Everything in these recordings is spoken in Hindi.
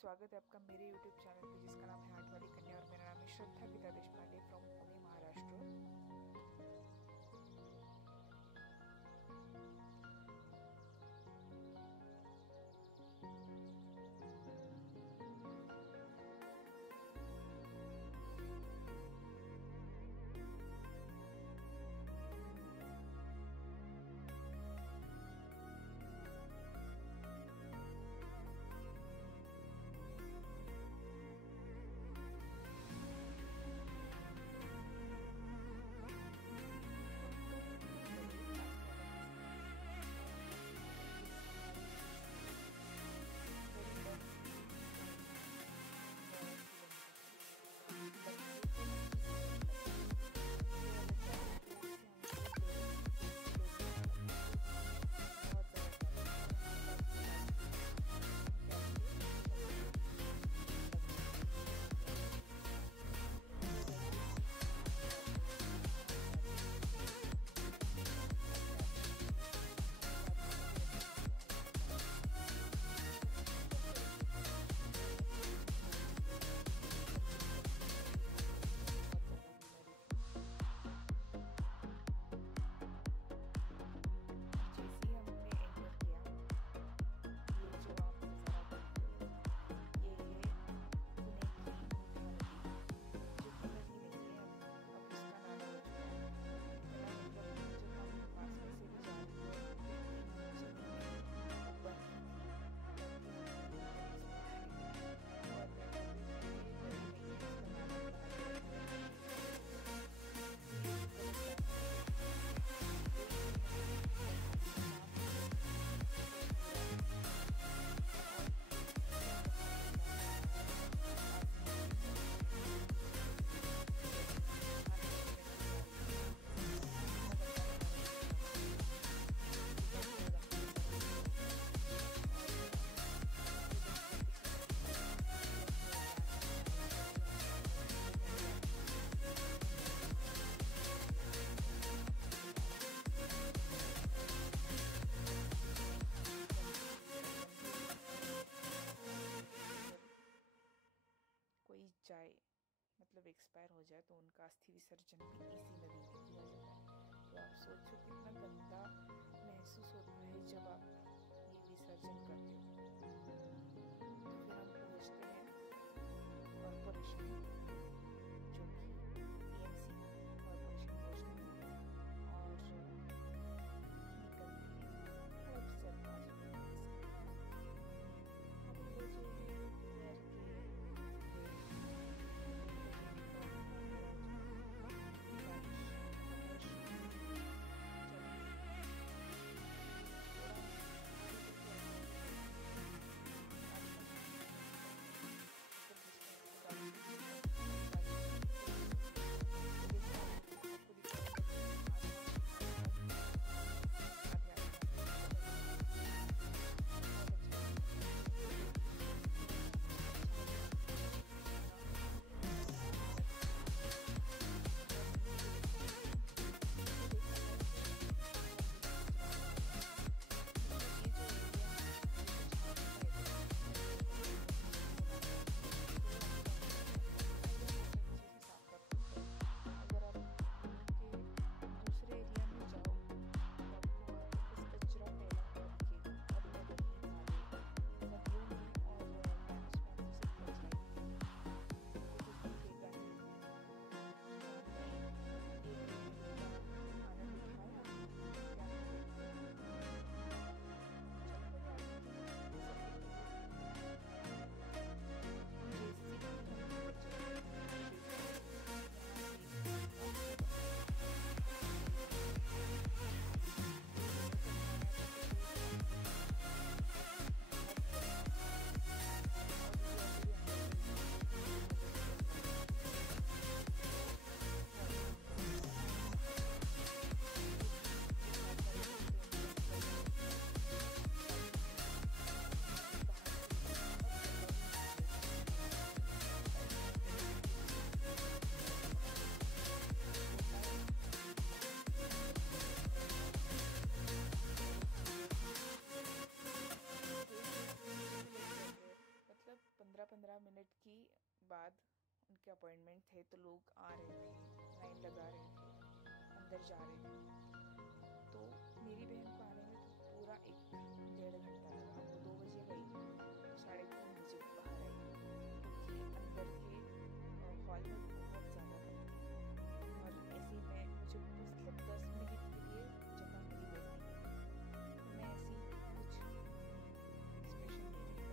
स्वागत है आपका मेरे यूट्यूब चैनल पे जिसका नाम है आर्ट वाली कन्या और मेरा नाम है श्रद्धा गीता देशपांडे फ्रॉम पुणे महाराष्ट्र। कोई जाए मतलब एक्सपायर हो जाए तो उनका अस्थि विसर्जन भी इसी नदी में किया जाता है। तो आप सोचो कितना गंदा महसूस होता है जब आप ये विसर्जन करते हो। तो फिर हम पहुँचते हैं कॉरपोरेशन जो कि पीएमसी कॉरपोरेशन पहुँचते हैं और निकलते हैं और सरकार मिनट की बाद उनके अपॉइंटमेंट थे, तो लोग आ रहे थे, लाइन लगा रहे थे, अंदर जा रहे थे। तो मेरी बहन को आने में तो पूरा 1-1.5 घंटा लगा। वो 2 बजे गई, 3:30 बजे बाहर आई, क्योंकि अंदर के हॉल में बहुत ज़्यादा भीड़ थी। और ऐसे ही मैं मुझे मतलब 10 मिनट के लिए जगह मिली बैठने के लिए, तो मैं ऐसे ही कुछ एक्सप्रेशन दे रही थी आपको, देख लीजिए।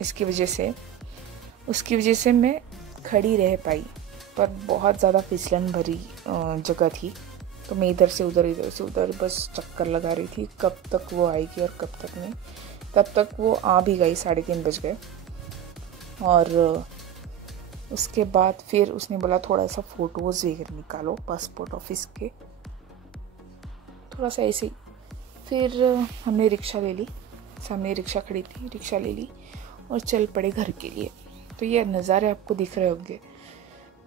इसकी वजह से मैं खड़ी रह पाई, पर बहुत ज़्यादा फिसलन भरी जगह थी। तो मैं इधर से उधर बस चक्कर लगा रही थी, कब तक वो आएगी और कब तक नहीं। तब तक वो आ भी गई, 3:30 बज गए। और उसके बाद फिर उसने बोला थोड़ा सा फ़ोटोज़ वगैरह निकालो पासपोर्ट ऑफिस के, थोड़ा सा ऐसे ही। फिर हमने रिक्शा ले ली, सामने रिक्शा खड़ी थी, रिक्शा ले ली और चल पड़े घर के लिए। तो ये नज़ारे आपको दिख रहे होंगे।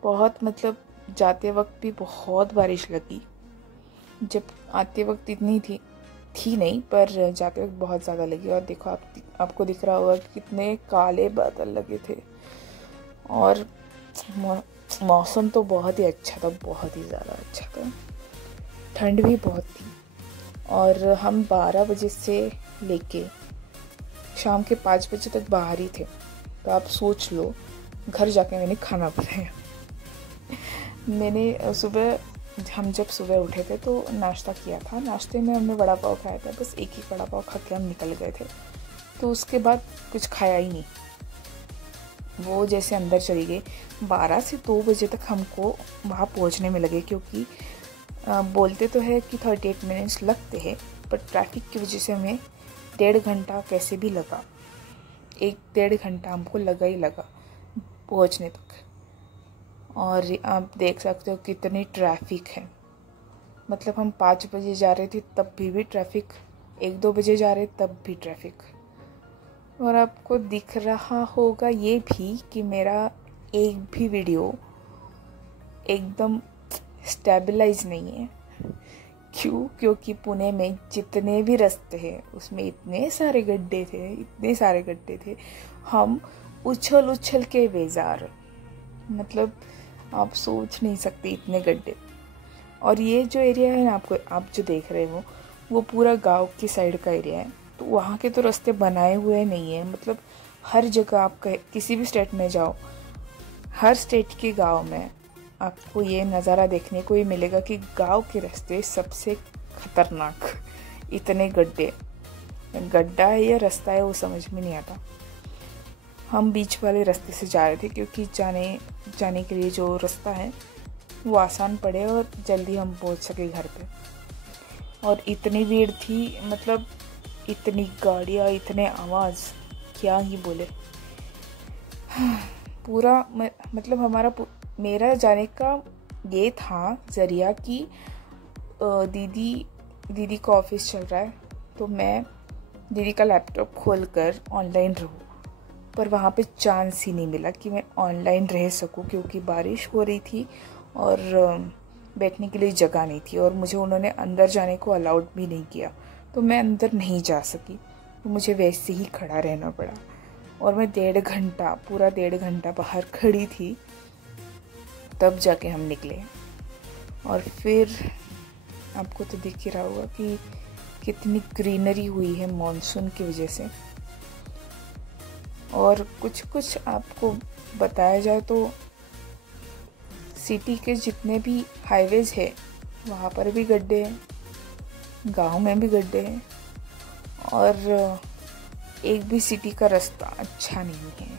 बहुत मतलब जाते वक्त भी बहुत बारिश लगी। जब आते वक्त इतनी थी नहीं, पर जाते वक्त बहुत ज़्यादा लगी। और देखो आपको दिख रहा होगा कि कितने काले बादल लगे थे। और मौसम तो बहुत ही अच्छा था, बहुत ही ज़्यादा अच्छा था। ठंड भी बहुत थी। और हम 12 बजे से लेके शाम के 5 बजे तक बाहर ही थे। तो आप सोच लो, घर जाके मैंने खाना बनाया। हम जब सुबह उठे थे तो नाश्ता किया था। नाश्ते में हमने वड़ा पाव खाया था, बस एक ही वड़ा पाव खा के हम निकल गए थे। तो उसके बाद कुछ खाया ही नहीं। वो जैसे अंदर चली गई, 12 से 2 बजे तक हमको वहाँ पहुँचने में लगे, क्योंकि बोलते तो है कि 38 मिनट्स लगते हैं, पर ट्रैफिक की वजह से हमें 1.5 घंटा कैसे भी लगा। 1-1.5 घंटा हमको लगा ही लगा पहुँचने तक। और आप देख सकते हो कितनी ट्रैफिक है। मतलब हम 5 बजे जा रहे थे तब भी ट्रैफिक, 1-2 बजे जा रहे तब भी ट्रैफिक। और आपको दिख रहा होगा ये भी कि मेरा एक भी वीडियो एकदम स्टेबलाइज नहीं है। क्यों? क्योंकि पुणे में जितने भी रास्ते हैं उसमें इतने सारे गड्ढे थे। हम उछल के बेजार, मतलब आप सोच नहीं सकते इतने गड्ढे। और ये जो एरिया है ना, आप जो देख रहे हो वो पूरा गांव की साइड का एरिया है। तो वहाँ के तो रास्ते बनाए हुए नहीं है। मतलब हर जगह आप किसी भी स्टेट में जाओ, हर स्टेट के गांव में आपको ये नज़ारा देखने को ही मिलेगा कि गांव के रास्ते सबसे खतरनाक। इतने गड्ढा है या रास्ता है वो समझ में नहीं आता। हम बीच वाले रास्ते से जा रहे थे, क्योंकि जाने के लिए जो रास्ता है वो आसान पड़े और जल्दी हम पहुंच सके घर पे। और इतनी भीड़ थी, मतलब इतनी गाड़ियाँ, इतने आवाज़, क्या ही बोले। पूरा मतलब मेरा जाने का ये था ज़रिया कि दीदी का ऑफिस चल रहा है, तो मैं दीदी का लैपटॉप खोलकर ऑनलाइन रहूँ। पर वहाँ पे चांस ही नहीं मिला कि मैं ऑनलाइन रह सकूँ, क्योंकि बारिश हो रही थी और बैठने के लिए जगह नहीं थी। और मुझे उन्होंने अंदर जाने को अलाउड भी नहीं किया, तो मैं अंदर नहीं जा सकी। तो मुझे वैसे ही खड़ा रहना पड़ा। और मैं पूरा 1.5 घंटा बाहर खड़ी थी, तब जाके हम निकले। और फिर आपको तो दिख ही रहा होगा कि कितनी ग्रीनरी हुई है मॉनसून की वजह से। और कुछ आपको बताया जाए तो सिटी के जितने भी हाईवेज है वहाँ पर भी गड्ढे हैं, गांव में भी गड्ढे हैं। और एक भी सिटी का रास्ता अच्छा नहीं है।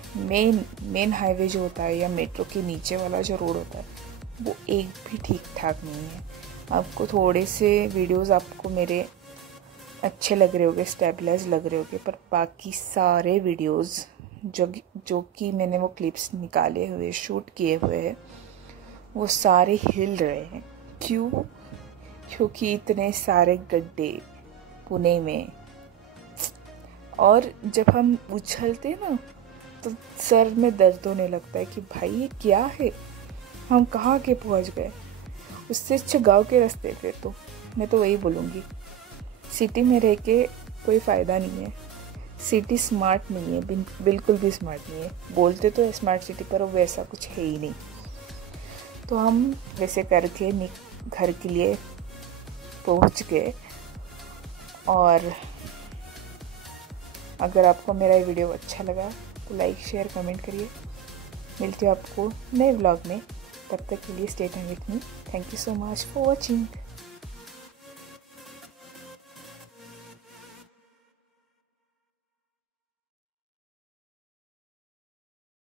मेन हाईवे जो होता है या मेट्रो के नीचे वाला जो रोड होता है वो एक भी ठीक ठाक नहीं है। आपको थोड़े से वीडियोस आपको मेरे अच्छे लग रहे होंगे, स्टेबलाइज लग रहे होंगे, पर बाकी सारे वीडियोस जो कि मैंने वो क्लिप्स निकाले हुए शूट किए हुए हैं वो सारे हिल रहे हैं। क्यों? क्योंकि इतने सारे गड्ढे पुणे में, और जब हम उछलते हैं ना तो सर में दर्द होने लगता है कि भाई ये क्या है, हम कहाँ के पहुँच गए। उससे अच्छा गाँव के रास्ते। फिर तो मैं तो वही बोलूँगी, सिटी में रह के कोई फ़ायदा नहीं है। सिटी स्मार्ट नहीं है, बिल्कुल भी स्मार्ट नहीं है। बोलते तो है स्मार्ट सिटी, पर वैसा कुछ है ही नहीं। तो हम वैसे करके घर के लिए पहुंच गए। और अगर आपको मेरा ये वीडियो अच्छा लगा तो लाइक शेयर कमेंट करिए। मिलते हैं आपको नए व्लॉग में, तब तक के लिए stay tuned with me. Thank you so much for watching.